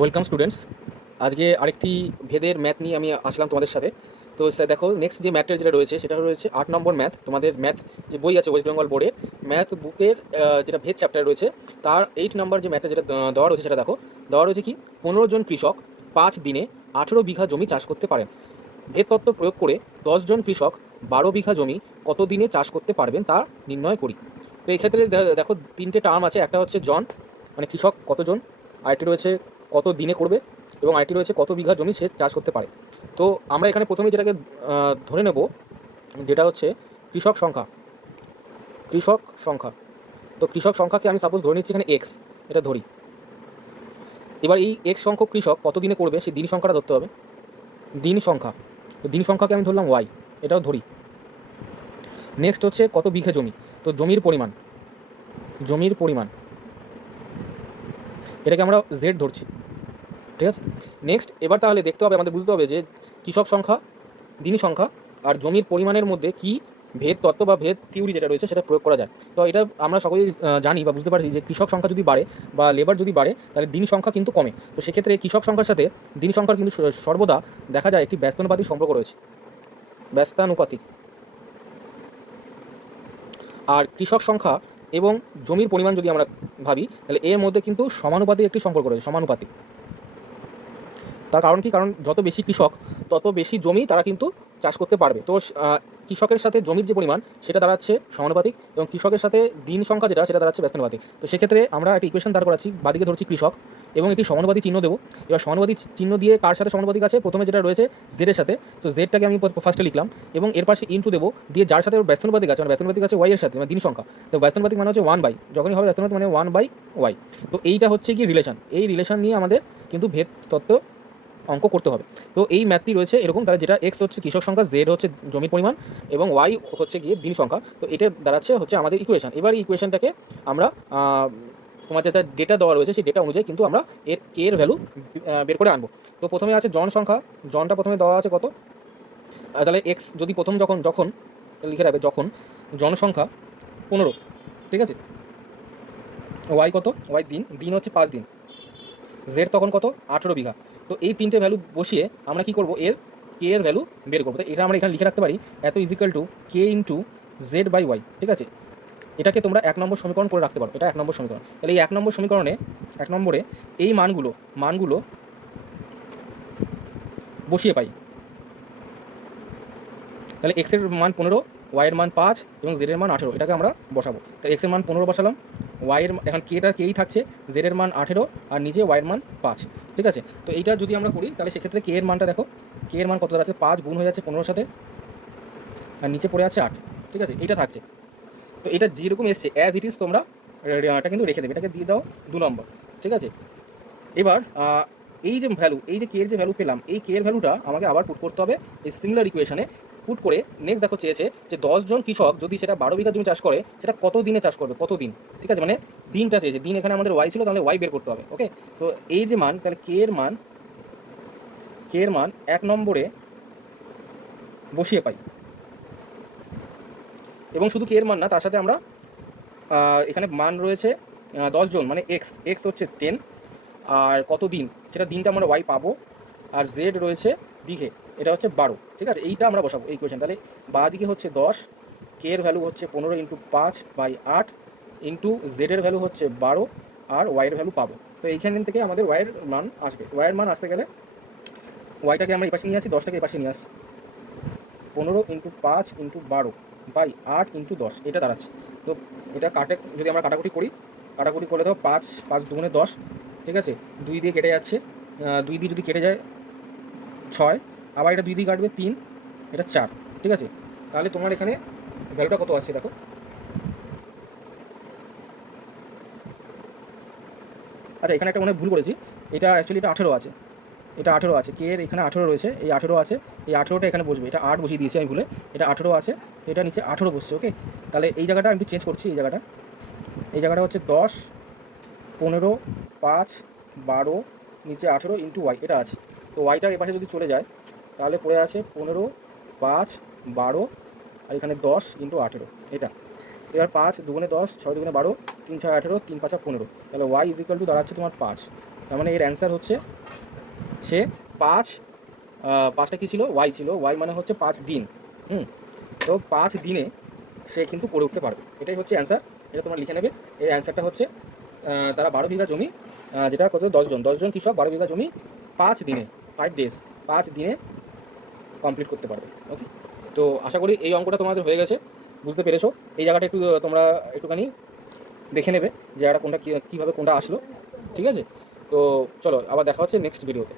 Welcome students আজকে আরেকটি ভেদের math নিয়ে আমি আসলাম তোমাদের সাথে। তো স্যার দেখো নেক্সট যে ম্যাথটা যেটা রয়েছে, সেটা রয়েছে আট নম্বর ম্যাথ তোমাদের ম্যাথ যে বই আছে ওয়েস্ট বেঙ্গল বোর্ডের ম্যাথ বুকের যেটা ভেদ চ্যাপ্টার রয়েছে, তার এইট নম্বর যে ম্যাথটা যেটা দেওয়া রয়েছে সেটা দেখো। দেওয়া রয়েছে কি, পনেরো জন কৃষক পাঁচ দিনে আঠেরো বিঘা জমি চাষ করতে পারেন। ভেদ তত্ত্ব প্রয়োগ করে জন কৃষক বারো বিঘা জমি কত দিনে চাষ করতে পারবেন তা নির্ণয় করি। তো এই ক্ষেত্রে দেখো, তিনটে টার্ম আছে। একটা হচ্ছে জন মানে কৃষক কতজন আরেকটি রয়েছে কত দিনে করবে এবং আরেকটি রয়েছে কত বিঘা জমি সে চাষ করতে পারে। তো আমরা এখানে প্রথমে যেটাকে ধরে নেব, যেটা হচ্ছে কৃষক সংখ্যা। কৃষক সংখ্যা। তো কৃষক সংখ্যাকে আমি সাপোজ ধরে নিচ্ছি এখানে এক্স এটা ধরি। এবার এই এক্স সংখ্যক কৃষক কত দিনে করবে, সেই দিন সংখ্যাটা ধরতে হবে। দিন সংখ্যা। তো দিন সংখ্যাকে আমি ধরলাম ওয়াই এটাও ধরি। নেক্সট হচ্ছে কত বিঘা জমি। তো জমির পরিমাণ। জমির পরিমাণ। এটাকে আমরা জেড ধরছি। ঠিক আছে? নেক্সট এবার তাহলে দেখতে হবে, আমাদের বুঝতে হবে যে কৃষক সংখ্যা, দিন সংখ্যা আর জমির পরিমাণের মধ্যে কি ভেদ তত্ত্ব বা ভেদ থিওরি যেটা রয়েছে সেটা প্রয়োগ করা যায়। তো এটা আমরা সকলেই জানি বা বুঝতে পারছি যে কৃষক সংখ্যা যদি বাড়ে বা লেবার যদি বাড়ে, তাহলে দিন সংখ্যা কিন্তু কমে। তো সেক্ষেত্রে কৃষক সংখ্যার সাথে দিন সংখ্যার কিন্তু সর্বদা দেখা যায় একটি ব্যস্তানুপাতিক সম্পর্ক রয়েছে। ব্যস্তানুপাতিক। আর কৃষক সংখ্যা এবং জমির পরিমাণ যদি আমরা ভাবি, তাহলে এর মধ্যে কিন্তু সমানুপাতিক একটি সম্পর্ক রয়েছে, সমানুপাতিক। তার কারণ কি? কারণ যত বেশি কৃষক, তত বেশি জমি তারা কিন্তু চাষ করতে পারবে। তো কৃষকের সাথে জমির যে পরিমাণ, সেটা দাঁড়াচ্ছে সমানুপাতিক এবং কৃষকের সাথে দিন সংখ্যা যেটা, সেটা দাঁড়াচ্ছে ব্যস্তানুপাতিক। তো সেক্ষেত্রে আমরা একটা ইকুয়েশন দাঁড় করাচ্ছি, বাদিকে ধরছি কৃষক এবং একটি সমানুপাতিক চিহ্ন দেবো। এবার সমানুপাতিক চিহ্ন দিয়ে কার সাথে সমানুপাতিক আছে? প্রথমে যেটা রয়েছে জেডের সাথে। তো জেডটাকে আমি ফার্স্টে লিখলাম এবং এর পাশে ইনটু দেবো দিয়ে যার সাথে ব্যস্তানুপাতিক আছে মানে ব্যস্তানুপাতিক আছে ওয়াই এর সাথে মানে দিন সংখ্যা। তো ব্যস্তানুপাতিক মানে হচ্ছে ওয়ান বাই যখনই হবে ব্যস্তানুপাতিক মানে ওয়ান বাই ওয়াই তো এইটা হচ্ছে কি রিলেশন এই রিলেশন নিয়ে আমাদের কিন্তু ভেদ তত্ত্ব অঙ্ক করতে হবে। তো এই ম্যাথটি রয়েছে এরকম, তাহলে যেটা এক্স হচ্ছে কৃষক সংখ্যা জেড হচ্ছে জমির পরিমাণ, এবং ওয়াই হচ্ছে গিয়ে দিন সংখ্যা। তো এটা দাঁড়াচ্ছে হচ্ছে আমাদের ইকুয়েশন এবার এই ইকুয়েশনটাকে আমরা তোমার যেটা ডেটা দেওয়া রয়েছে, সেই ডেটা অনুযায়ী কিন্তু আমরা এর কে এর ভ্যালু বের করে আনব। তো প্রথমে আছে জন সংখ্যা। জনটা প্রথমে দেওয়া আছে কত? তাহলে এক্স যদি প্রথম যখন যখন, লিখে রাখবে যখন জনসংখ্যা পনেরো, ঠিক আছে? ওয়াই কত? ওয়াই দিন দিন হচ্ছে পাঁচ দিন। জেড তখন কত? আঠেরো বিঘা। তো এই তিনটে ভ্যালু বসিয়ে আমরা কি করব? এর কে এর ভ্যালু বের করব। তো এটা আমরা এখানে লিখে রাখতে পারি এত equal to k into z by y ঠিক আছে? এটাকে তোমরা এক নম্বর সমীকরণ করে রাখতে পারো। এটা এক নম্বর সমীকরণ। তাহলে এই এক নম্বর সমীকরণে, এক নম্বরে এই মানগুলো মানগুলো বসিয়ে পাই। তাহলে এক্সের মান পনেরো ওয়াইয়ের মান পাঁচ এবং জেডের মান আঠেরো, এটাকে আমরা বসাবো। তো এক্সের মান পনেরো বসালাম ওয়াইয়ের এখন কেটা কেই থাকছে জেডের মান আঠেরো আর নিচে ওয়াইয়ের মান পাঁচ। ঠিক আছে? তো এইটা যদি আমরা করি, তাহলে সেক্ষেত্রে কে এর মানটা দেখো কে এর মান কত আছে? পাঁচ গুণ হয়ে যাচ্ছে পনেরোর সাথে, আর নিচে পড়ে আছে আট, ঠিক আছে? এটা থাকছে। তো এটা যেরকম এসছে অ্যাজ ইট ইজ তোমরা এটা কিন্তু রেখে দেবে। এটাকে দিয়ে দাও দু নম্বর, ঠিক আছে? এবার এই যে ভ্যালু এই যে কে এর যে ভ্যালু পেলাম, এই কে এর ভ্যালুটা আমাকে আবার পুট করতে হবে এই সিমিলার ইকুয়েশনে পুট করে নেক্সট দেখো চেয়েছে যে জন কৃষক যদি সেটা বারো বিঘা জমি চাষ করে, সেটা কত দিনে চাষ করবে? কত দিন? ঠিক আছে? মানে দিনটা চেয়েছে। দিন এখানে আমাদের ওয়াই ছিল, তাহলে ওয়াই বের করতে হবে ওকে তো এই যে মান, তাহলে কে এর মান কে এর মান এক নম্বরে বসিয়ে পাই। এবং শুধু কে এর মান না, তার সাথে আমরা এখানে মান রয়েছে দশ জন মানে এক্স এক্স হচ্ছে টেন আর কত দিন? সেটা দিনটা আমরা ওয়াই পাবো, আর জেড রয়েছে বিঘে এটা হচ্ছে বারো, ঠিক আছে? এইটা আমরা বসাবো, এই কোয়েশন তাহলে বা দিকে হচ্ছে দশ কে এর ভ্যালু হচ্ছে পনেরো ইন্টু পাঁচ বাই আট ইন্টু জেডের ভ্যালু হচ্ছে বারো আর ওয়াইয়ের ভ্যালু পাবো। তো এইখান থেকে আমাদের ওয়াইয়ের মান আসবে। ওয়াইয়ের মান আসতে গেলে ওয়াইটাকে আমরা এই পাশে নিয়ে আসি দশটাকে এই পাশে নিয়ে আসি। পনেরো ইন্টু পাঁচ ইন্টু বারো বাই আট ইন্টু দশ, এটা দাঁড়াচ্ছে। তো এটা কাটে, যদি আমরা কাটাকুটি করি, কাটাকুটি করলে তো পাঁচ পাঁচ দুগুণে দশ, ঠিক আছে? দুই দিয়ে কেটে যাচ্ছে দুই দিয়ে যদি কেটে যায় ছয়, আবার এটা দুই দিয়ে কাটবে তিন, এটা চার, ঠিক আছে? তাহলে তোমার এখানে ভ্যালুটা কত আসছে দেখো? আচ্ছা এখানে একটা মনে ভুল করেছি। এটা অ্যাকচুয়ালি এটা আঠেরো আছে। এটা আঠেরো আছে। কে এর এখানে আঠেরো রয়েছে? এই আঠেরো আছে। এই আঠেরোটা এখানে বসবে। এটা আট বসিয়ে দিয়েছি আমি ভুলে। এটা আঠেরো আছে। এটা নিচে আঠেরো বসছে ওকে তাহলে এই জায়গাটা আমি চেঞ্জ করছি, এই জায়গাটা। এই জায়গাটা হচ্ছে দশ, পনেরো, পাঁচ, বারো, নিচে আঠেরো ইন্টু ওয়াই এটা আছে। তো ওয়াইটা এপাশে যদি চলে যায়, তাহলে পড়ে আছে পনেরো, পাঁচ, বারো, আর এখানে দশ ইন্টু আঠেরো, এটা। এবার পাঁচ দুগুণে দশ, ছয় দুগুণে বারো, তিন ছয় আঠেরো, তিন পাঁচা পনেরো। তাহলে ওয়াই ইজ ইকাল টু দাঁড়াচ্ছে তোমার পাঁচ। তার মানে এর অ্যান্সার হচ্ছে সে পাঁচ পাঁচটা কী ছিল? ওয়াই ছিল। ওয়াই মানে হচ্ছে পাঁচ দিন। হুম। তো পাঁচ দিনে সে কিন্তু করে উঠতে পারবে। এটাই হচ্ছে অ্যান্সার এটা তোমরা লিখে নেবে। এর অ্যান্সারটা হচ্ছে তারা বারো বিঘা জমি যেটা কত? দশজন দশজন কৃষক, বারো বিঘা জমি পাঁচ দিনে। ফাইভ ডেজ পাঁচ দিনে কমপ্লিট করতে পারবে ওকে তো আশা করি এই অঙ্কটা তোমাদের হয়ে গেছে, বুঝতে পেরেছ? এই জায়গাটা একটু তোমরা একটুখানি দেখে নেবে যে জায়গাটা কোনটা কীভাবে কোনটা আসলো, ঠিক আছে? তো চলো, আবার দেখা হচ্ছে নেক্সট ভিডিওতে